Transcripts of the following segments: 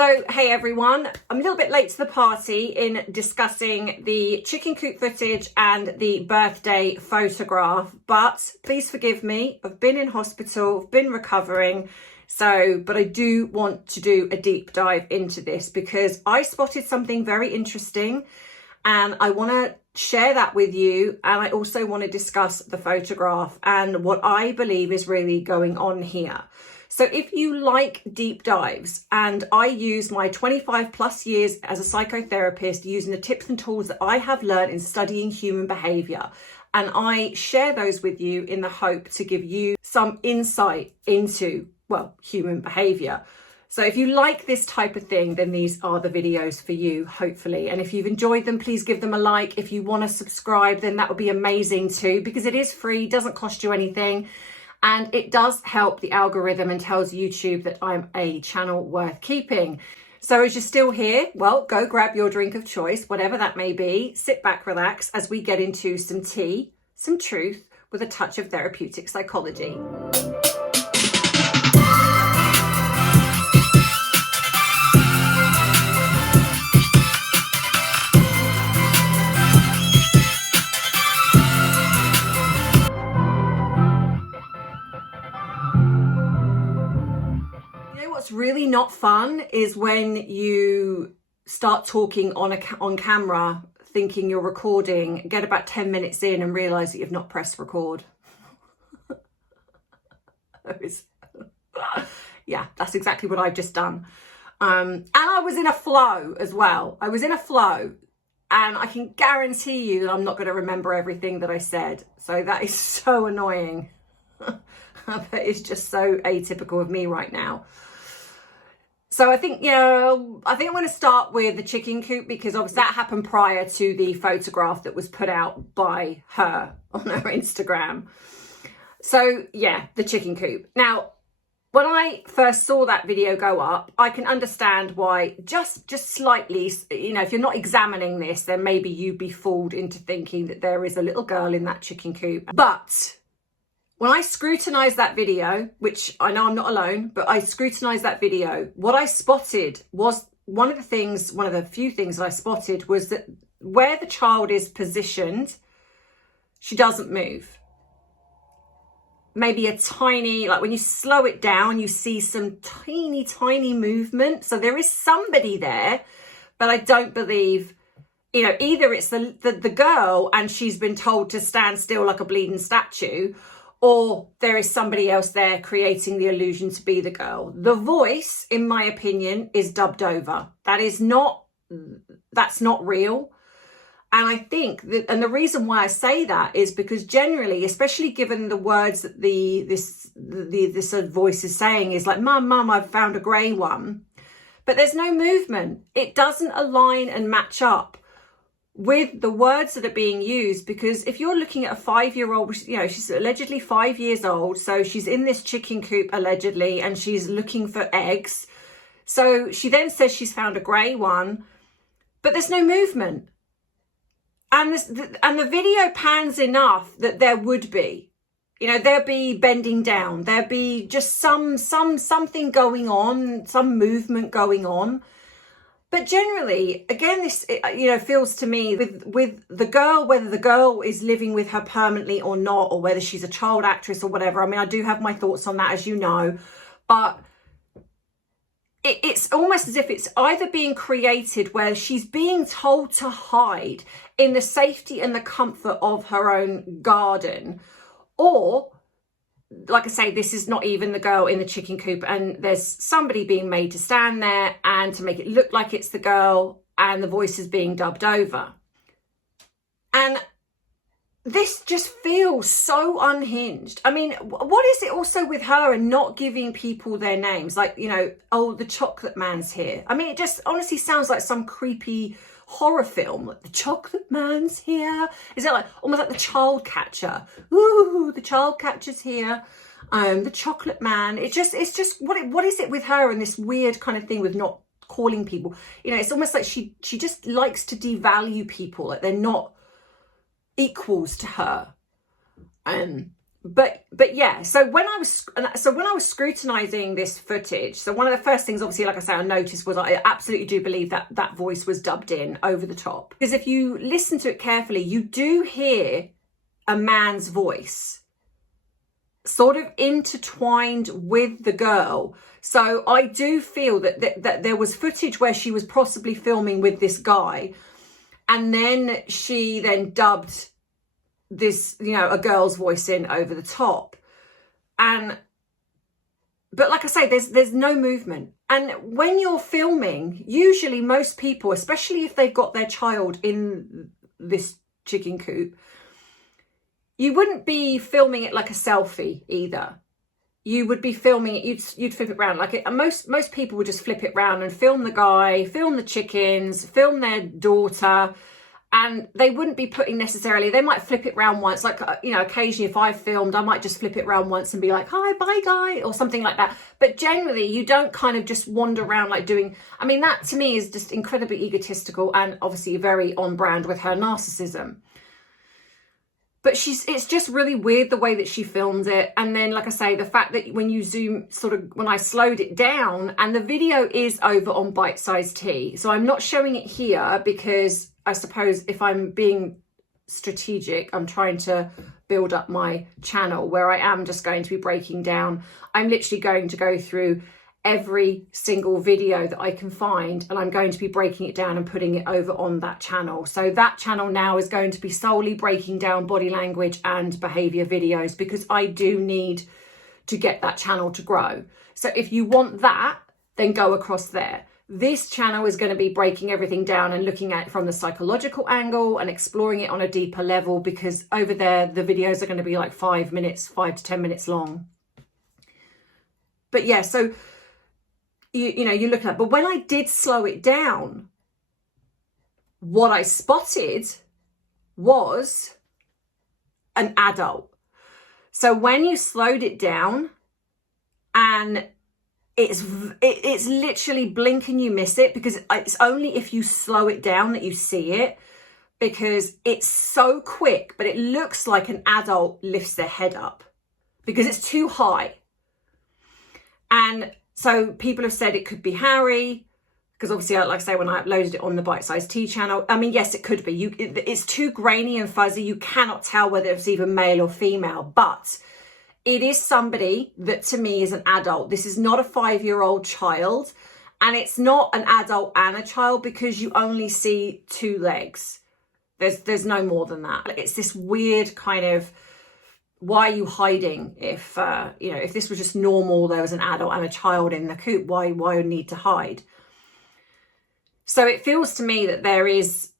So, hey everyone, I'm a little bit late to the party in discussing the chicken coop footage and the birthday photograph, but please forgive me. I've been in hospital, I've been recovering, but I do want to do a deep dive into this because I spotted something very interesting and I want to share that with you, and I also want to discuss the photograph and what I believe is really going on here. So if you like deep dives, and I use my 25 plus years as a psychotherapist using the tips and tools that I have learned in studying human behavior, and I share those with you in the hope to give you some insight into, well, human behavior. So if you like this type of thing, then these are the videos for you, hopefully. And if you've enjoyed them, please give them a like. If you want to subscribe, then that would be amazing too, because it is free, doesn't cost you anything. And it does help the algorithm and tells YouTube that I'm a channel worth keeping. So as you're still here, well, go grab your drink of choice, whatever that may be. Sit back, relax, as we get into some tea, some truth, with a touch of therapeutic psychology. What's really not fun is when you start talking on camera thinking you're recording, get about 10 minutes in and realize that you've not pressed record. Yeah, that's exactly what I've just done. And I was in a flow as well. I was in a flow, and I can guarantee you that I'm not going to remember everything that I said. So that is so annoying. That is just so atypical of me right now. So I think, I'm going to start with the chicken coop, because obviously that happened prior to the photograph that was put out by her on her Instagram. So yeah, the chicken coop. Now, when I first saw that video go up, I can understand why, just slightly, if you're not examining this, then maybe you'd be fooled into thinking that there is a little girl in that chicken coop. But when I scrutinized that video, which I know I'm not alone, but I scrutinized that video, what I spotted was one of the few things that I spotted was that where the child is positioned, she doesn't move. Maybe a tiny, like when you slow it down, you see some tiny movement. So there is somebody there, but I don't believe, either it's the girl and she's been told to stand still like a bleeding statue, or there is somebody else there creating the illusion to be the girl. The voice, in my opinion, is dubbed over. That's not real. And I think that, and the reason why I say that is because generally, especially given the words that this voice is saying, is like, Mum, I've found a grey one. But there's no movement. It doesn't align and match up with the words that are being used, because if you're looking at a 5-year-old, she's allegedly 5 years old, so she's in this chicken coop allegedly, and she's looking for eggs. So she then says she's found a grey one, but there's no movement, and the video pans enough that there would be, there'd be bending down, there'd be just something going on, some movement going on. But generally, again, this, feels to me with the girl, whether the girl is living with her permanently or not, or whether she's a child actress or whatever. I mean, I do have my thoughts on that, as you know, but it's almost as if it's either being created where she's being told to hide in the safety and the comfort of her own garden, or, like I say, this is not even the girl in the chicken coop, and there's somebody being made to stand there and to make it look like it's the girl, and the voice is being dubbed over. And this just feels so unhinged. I mean, what is it also with her and not giving people their names? Like, oh, the chocolate man's here. I mean, it just honestly sounds like some creepy horror film. Like, the chocolate man's here. Is it like almost like the child catcher? Ooh, the child catcher's here. The chocolate man. It's just what is it with her and this weird kind of thing with not calling people? It's almost like she just likes to devalue people, like they're not equals to her. but yeah, so when I was scrutinizing this footage, so one of the first things, obviously, like I say, I noticed was I absolutely do believe that that voice was dubbed in over the top, because if you listen to it carefully, you do hear a man's voice sort of intertwined with the girl. So I do feel that there was footage where she was possibly filming with this guy, and then she then dubbed this, you know, a girl's voice in over the top. But like I say, there's no movement. And when you're filming, usually most people, especially if they've got their child in this chicken coop, you wouldn't be filming it like a selfie either. You would be filming it, you'd flip it around like it. And most people would just flip it around and film the guy, film the chickens, film their daughter. And they wouldn't be putting necessarily, they might flip it around once, like, you know, occasionally if I've filmed, I might just flip it around once and be like, hi, bye, guy, or something like that. But generally, you don't kind of just wander around like doing, I mean, that to me is just incredibly egotistical and obviously very on brand with her narcissism. But it's just really weird the way that she filmed it. And then, like I say, the fact that when you zoom, sort of, when I slowed it down, and the video is over on BiteSize Tea. So I'm not showing it here because I suppose if I'm being strategic, I'm trying to build up my channel where I am just going to be breaking down. I'm literally going to go through every single video that I can find, and I'm going to be breaking it down and putting it over on that channel. So that channel now is going to be solely breaking down body language and behavior videos, because I do need to get that channel to grow. So if you want that, then go across there. This channel is going to be breaking everything down and looking at it from the psychological angle and exploring it on a deeper level, because over there the videos are going to be like 5 to 10 minutes long. But yeah, so you know, you look at, but when I did slow it down, what I spotted was an adult. So when you slowed it down, and it's literally blink and you miss it, because it's only if you slow it down that you see it, because it's so quick, but it looks like an adult lifts their head up because it's too high. And so people have said it could be Harry, because obviously, like I say, when I uploaded it on the BiteSize Tea channel, I mean, yes, it could be. It's too grainy and fuzzy. You cannot tell whether it's even male or female, but it is somebody that to me is an adult. This is not a 5-year-old child, and it's not an adult and a child, because you only see 2 legs. There's no more than that. It's this weird kind of, why are you hiding? If you know, if this was just normal, there was an adult and a child in the coop, why need to hide? So it feels to me that there is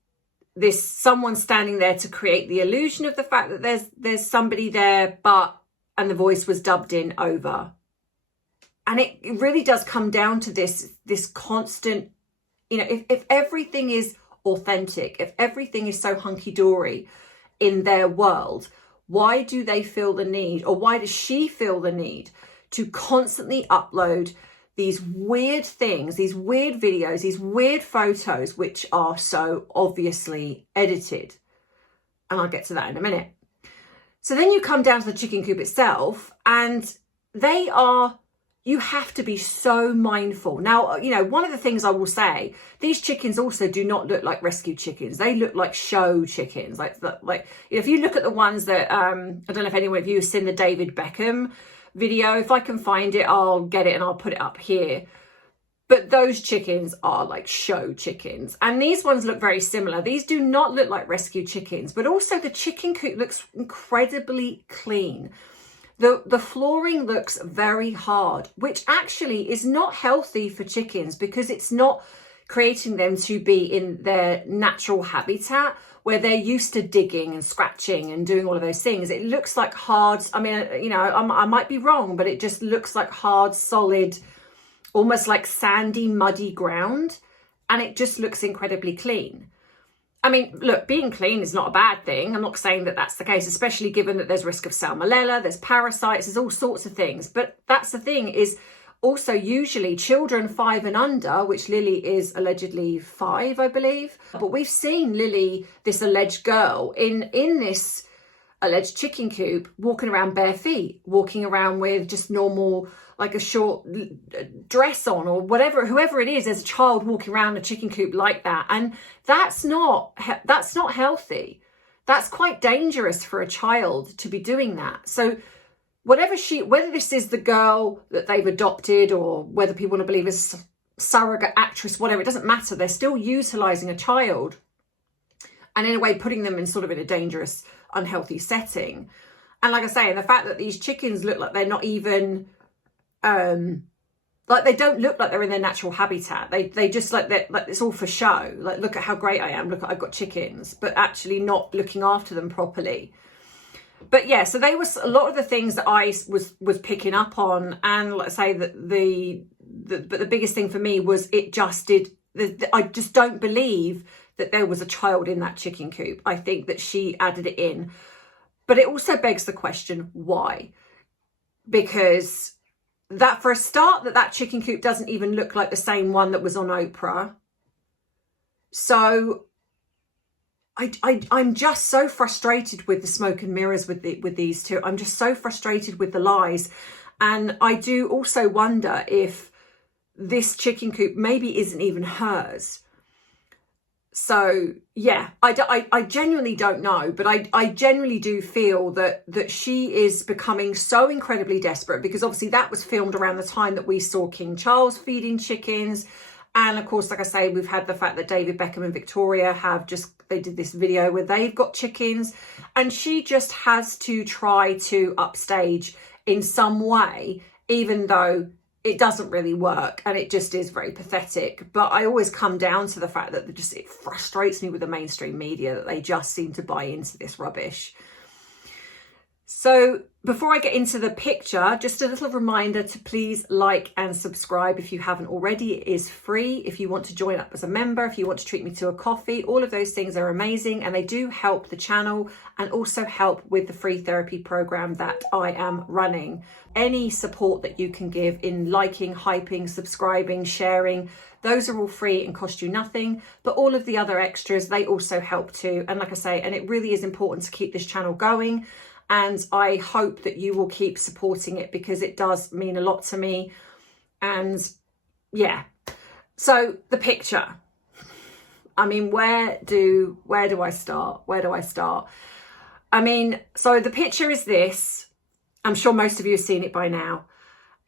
this someone standing there to create the illusion of the fact that there's somebody there, and the voice was dubbed in over. And it really does come down to this constant, you know, if everything is authentic, if everything is so hunky-dory in their world, why do they feel the need, or why does she feel the need to constantly upload these weird things, these weird videos, these weird photos, which are so obviously edited? And I'll get to that in a minute. So then you come down to the chicken coop itself, and you have to be so mindful. Now, you know, one of the things I will say, these chickens also do not look like rescue chickens. They look like show chickens. Like if you look at the ones that, I don't know if anyone of you has seen the David Beckham video. If I can find it, I'll get it and I'll put it up here. But those chickens are like show chickens. And these ones look very similar. These do not look like rescue chickens, but also the chicken coop looks incredibly clean. The flooring looks very hard, which actually is not healthy for chickens, because it's not creating them to be in their natural habitat where they're used to digging and scratching and doing all of those things. It looks like hard, I mean, you know, I might be wrong, but it just looks like hard, solid, almost like sandy, muddy ground. And it just looks incredibly clean. I mean, look, being clean is not a bad thing. I'm not saying that that's the case, especially given that there's risk of salmonella, there's parasites, there's all sorts of things. But that's the thing, is also usually children 5 and under, which Lily is allegedly 5, I believe. But we've seen Lily, this alleged girl, in this alleged chicken coop, walking around bare feet, walking around with just normal, like a short dress on or whatever, whoever it is, as a child walking around a chicken coop like that. And that's not healthy. That's quite dangerous for a child to be doing that. So whether this is the girl that they've adopted or whether people want to believe is surrogate actress, whatever, it doesn't matter. They're still utilizing a child and in a way putting them in sort of in a dangerous, unhealthy setting. And like I say, and the fact that these chickens look like they're not even, like they don't look like they're in their natural habitat. They just like it's all for show. Like, look at how great I am. Look, I've got chickens, but actually not looking after them properly. But yeah, so they was a lot of the things that I was picking up on, and let's say that but the biggest thing for me was it just did. I just don't believe that there was a child in that chicken coop. I think that she added it in, but it also begs the question why? Because that for a start, that chicken coop doesn't even look like the same one that was on Oprah. So I'm just so frustrated with the smoke and mirrors with these two. I'm just so frustrated with the lies. And I do also wonder if this chicken coop maybe isn't even hers. So yeah, I genuinely don't know, but I genuinely do feel that she is becoming so incredibly desperate, because obviously that was filmed around the time that we saw King Charles feeding chickens. And of course, like I say, we've had the fact that David Beckham and Victoria they did this video where they've got chickens, and she just has to try to upstage in some way, even though it doesn't really work, and it just is very pathetic. But I always come down to the fact that it frustrates me with the mainstream media that they just seem to buy into this rubbish. So before I get into the picture, just a little reminder to please like and subscribe if you haven't already. It is free. If you want to join up as a member, if you want to treat me to a coffee, all of those things are amazing, and they do help the channel and also help with the free therapy program that I am running. Any support that you can give in liking, hyping, subscribing, sharing, those are all free and cost you nothing. But all of the other extras, they also help too. And like I say, and it really is important to keep this channel going. And I hope that you will keep supporting it, because it does mean a lot to me. And yeah, so the picture. I mean, where do I start? Where do I start? I mean, so the picture is this. I'm sure most of you have seen it by now.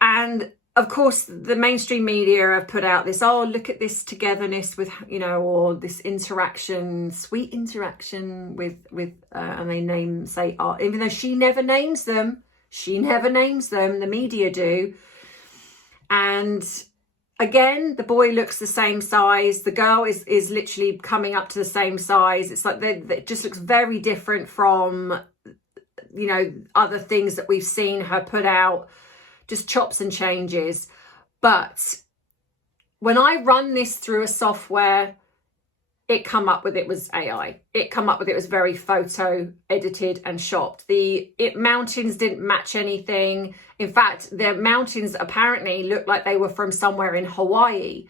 And of course, the mainstream media have put out this, oh, look at this togetherness with, or this interaction, sweet interaction with and they say art, even though she never names them. The media do. And again, the boy looks the same size. The girl is literally coming up to the same size. It's like it just looks very different from, other things that we've seen her put out. Just chops and changes. But when I run this through a software, it come up with it was AI. It come up with it was very photo edited and shopped. The mountains didn't match anything. In fact, the mountains apparently looked like they were from somewhere in Hawaii.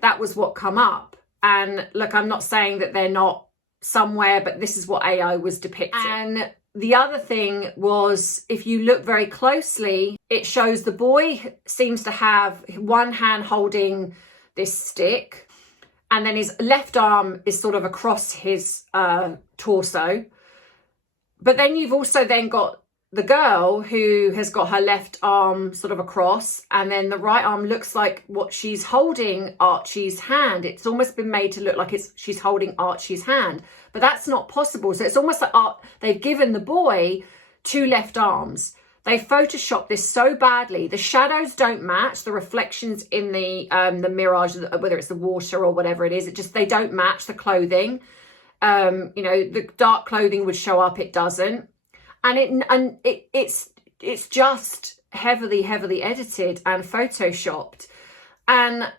That was what come up. And look, I'm not saying that they're not somewhere, but this is what AI was depicting. And the other thing was, if you look very closely, it shows the boy seems to have one hand holding this stick, and then his left arm is sort of across his torso. But then you've also then got the girl who has got her left arm sort of across, and then the right arm looks like what she's holding Archie's hand. It's almost been made to look like she's holding Archie's hand, but that's not possible. So it's almost like they've given the boy two left arms. They photoshopped this so badly. The shadows don't match. The reflections in the mirage, whether it's the water or whatever it is, they don't match the clothing. The dark clothing would show up. It doesn't. And it's just heavily edited and photoshopped. And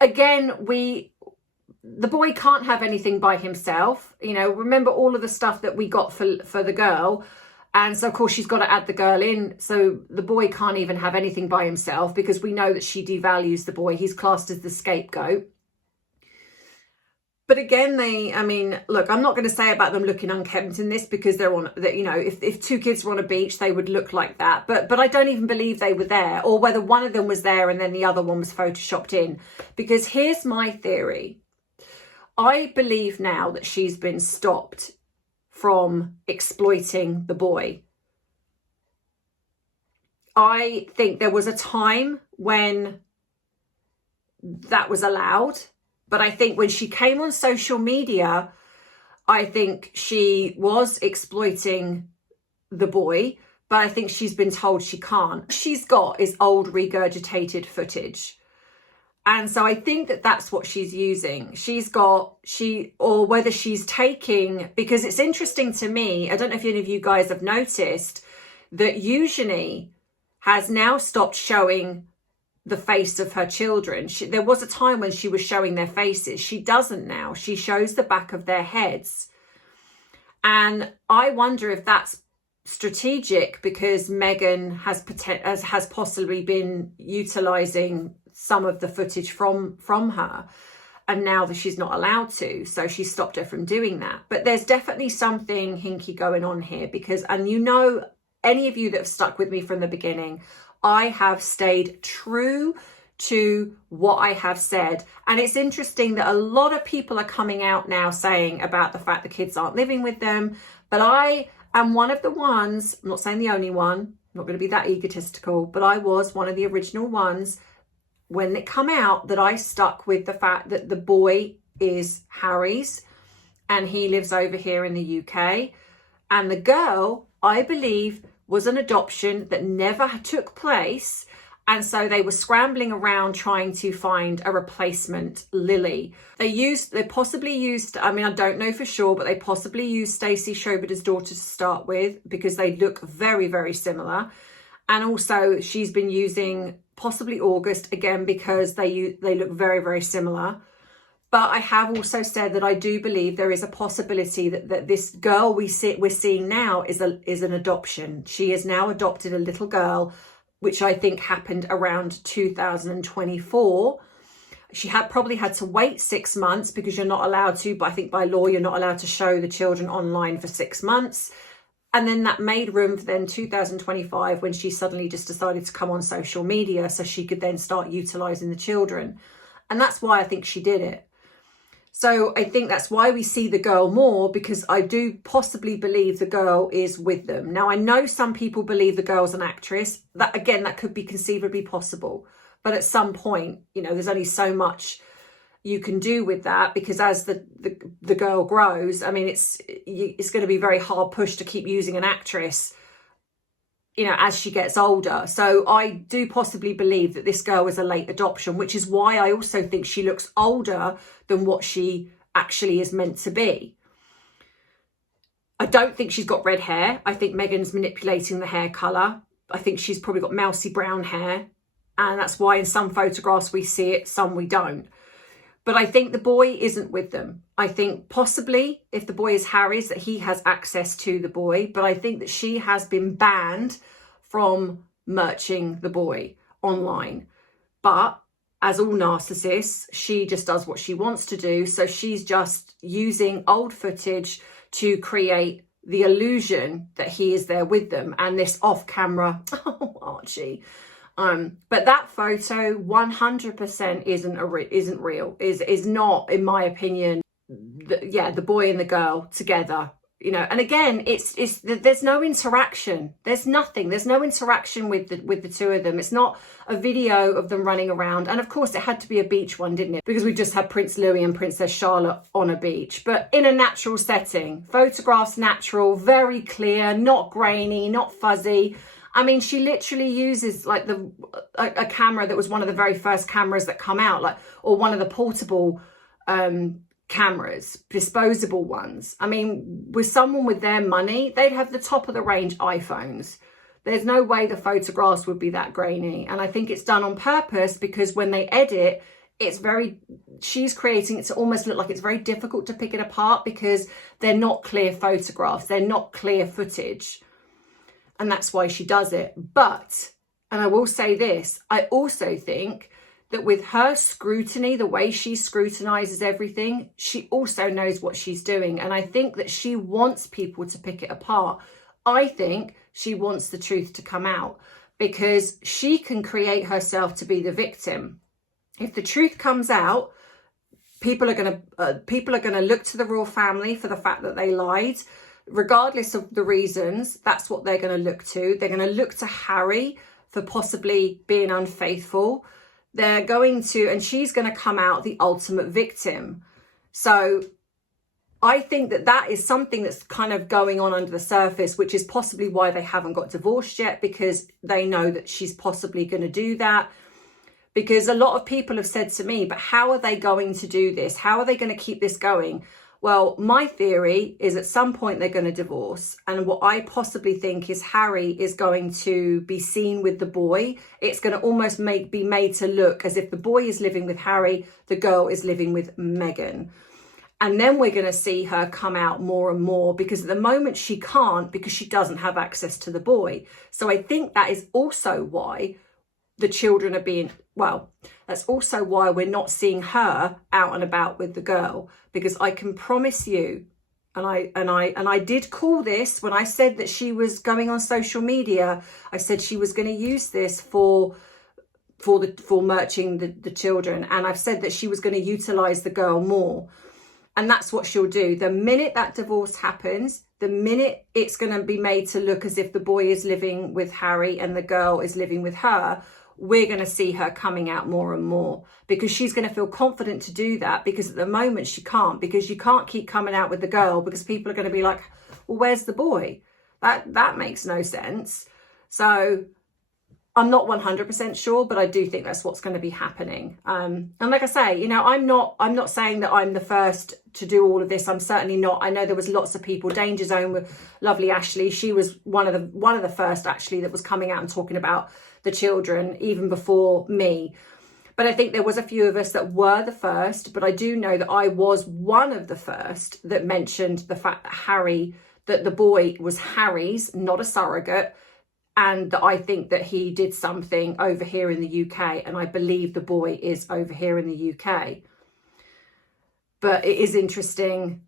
again, the boy can't have anything by himself. Remember all of the stuff that we got for the girl. And so, of course, she's got to add the girl in. So the boy can't even have anything by himself, because we know that she devalues the boy. He's classed as the scapegoat. But again, I mean, look, I'm not going to say about them looking unkempt in this, because they're on, you know, if two kids were on a beach, they would look like that. But I don't even believe they were there, or whether one of them was there and then the other one was photoshopped in. Because here's my theory. I believe now that she's been stopped from exploiting the boy. I think there was a time when that was allowed. But I think when she came on social media, I think she was exploiting the boy, but I think she's been told she can't. What she's got is old regurgitated footage. And so I think that that's what she's using. Or whether she's taking, because it's interesting to me, I don't know if any of you guys have noticed, that Eugenie has now stopped showing the face of her children. There was a time when she was showing their faces. She doesn't now. She shows the back of their heads. And I wonder if that's strategic, because Meghan has possibly been utilising some of the footage from her. And now that she's not allowed to, so she stopped her from doing that. But there's definitely something hinky going on here, because, and you know, any of you that have stuck with me from the beginning, I have stayed true to what I have said. And it's interesting that a lot of people are coming out now saying about the fact the kids aren't living with them. But I am one of the ones, I'm not saying the only one, I'm not going to be that egotistical, but I was one of the original ones when it come out that I stuck with the fact that the boy is Harry's and he lives over here in the UK. And the girl, I believe, was an adoption that never took place. And so they were scrambling around trying to find a replacement Lily. They possibly used, I mean, I don't know for sure, but they possibly used Stacey Shobita's daughter to start with, because they look very, very similar. And also she's been using possibly August, again, because they look very, very similar. But I have also said that I do believe there is a possibility that this girl we're seeing now is an adoption. She has now adopted a little girl, which I think happened around 2024. She probably had to wait 6 months, because you're not allowed to, but I think by law you're not allowed to show the children online for 6 months. And then that made room for then 2025, when she suddenly just decided to come on social media so she could then start utilising the children. And that's why I think she did it. So I think that's why we see the girl more, because I do possibly believe the girl is with them. Now, I know some people believe the girl's an actress. That, again, that could be conceivably possible. But at some point, you know, there's only so much you can do with that, because as the girl grows, I mean, it's going to be very hard push to keep using an actress, you know, as she gets older. So I do possibly believe that this girl is a late adoption, which is why I also think she looks older than what she actually is meant to be. I don't think she's got red hair. I think Meghan's manipulating the hair colour. I think she's probably got mousy brown hair. And that's why in some photographs we see it, some we don't. But I think the boy isn't with them. I think possibly if the boy is Harry's, that he has access to the boy. But I think that she has been banned from merching the boy online. But as all narcissists, she just does what she wants to do. So she's just using old footage to create the illusion that he is there with them. And this off-camera, oh, Archie. But that photo 100% isn't real, is not, in my opinion, the boy and the girl together, you know. And again, there's no interaction. There's nothing. There's no interaction with the two of them. It's not a video of them running around. And of course, it had to be a beach one, didn't it? Because we just had Prince Louis and Princess Charlotte on a beach, but in a natural setting. Photographs natural, very clear, not grainy, not fuzzy. I mean, she literally uses like a camera that was one of the very first cameras that come out, like, or one of the portable cameras, disposable ones. I mean, with someone with their money, they'd have the top of the range iPhones. There's no way the photographs would be that grainy. And I think it's done on purpose, because when they edit, she's creating it to almost look like it's very difficult to pick it apart, because they're not clear photographs. They're not clear footage. And that's why she does it. But, and I will say this, I also think that with her scrutiny, the way she scrutinizes everything, she also knows what she's doing. And I think that she wants people to pick it apart. I think she wants the truth to come out because she can create herself to be the victim. If the truth comes out, people are going to look to the royal family for the fact that they lied. Regardless of the reasons, that's what they're going to look to. They're going to look to Harry for possibly being unfaithful. They're going to, and she's going to come out the ultimate victim. So I think that that is something that's kind of going on under the surface, which is possibly why they haven't got divorced yet, because they know that she's possibly going to do that. Because a lot of people have said to me, but how are they going to do this? How are they going to keep this going? Well, my theory is at some point they're going to divorce. And what I possibly think is Harry is going to be seen with the boy. It's going to almost be made to look as if the boy is living with Harry, the girl is living with Meghan. And then we're going to see her come out more and more, because at the moment she can't, because she doesn't have access to the boy. So I think that is also why the children are being, well, that's also why we're not seeing her out and about with the girl, because I can promise you, and I did call this when I said that she was going on social media. I said she was going to use this for merching the children, and I've said that she was going to utilize the girl more, and that's what she'll do. The minute that divorce happens, the minute it's going to be made to look as if the boy is living with Harry and the girl is living with her, we're going to see her coming out more and more, because she's going to feel confident to do that, because at the moment she can't, because you can't keep coming out with the girl, because people are going to be like, well, where's the boy? That makes no sense. So I'm not 100% sure, but I do think that's what's going to be happening. And like I say, you know, I'm not saying that I'm the first to do all of this. I'm certainly not. I know there was lots of people. Danger Zone with lovely Ashley. She was one of the first actually that was coming out and talking about the children even before me. But I think there was a few of us that were the first. But I do know that I was one of the first that mentioned the fact that the boy was Harry's, not a surrogate. And that I think that he did something over here in the UK. And I believe the boy is over here in the UK. But it is interesting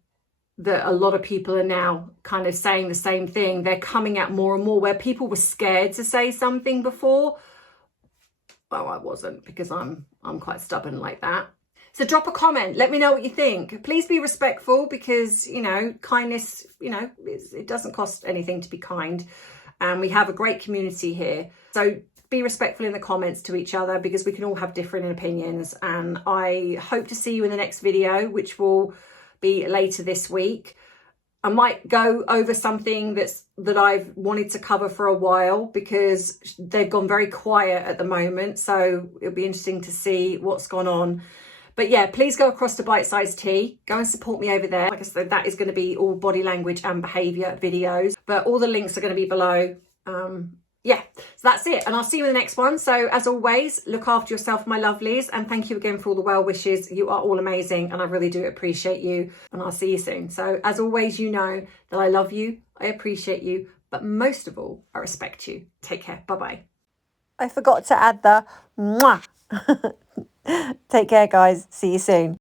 that a lot of people are now kind of saying the same thing. They're coming out more and more, where people were scared to say something before. Well, I wasn't, because I'm quite stubborn like that. So drop a comment. Let me know what you think. Please be respectful, because, you know, kindness, you know, it doesn't cost anything to be kind. And we have a great community here. So be respectful in the comments to each other, because we can all have different opinions. And I hope to see you in the next video, which will be later this week. I might go over something that I've wanted to cover for a while, because they've gone very quiet at the moment. So it'll be interesting to see what's gone on. But yeah, please go across to BiteSize Tea. Go and support me over there. Like I said, that is going to be all body language and behaviour videos. But all the links are going to be below. Yeah, so that's it. And I'll see you in the next one. So as always, look after yourself, my lovelies. And thank you again for all the well wishes. You are all amazing. And I really do appreciate you. And I'll see you soon. So as always, you know that I love you. I appreciate you. But most of all, I respect you. Take care. Bye-bye. I forgot to add the mwah. Take care, guys. See you soon.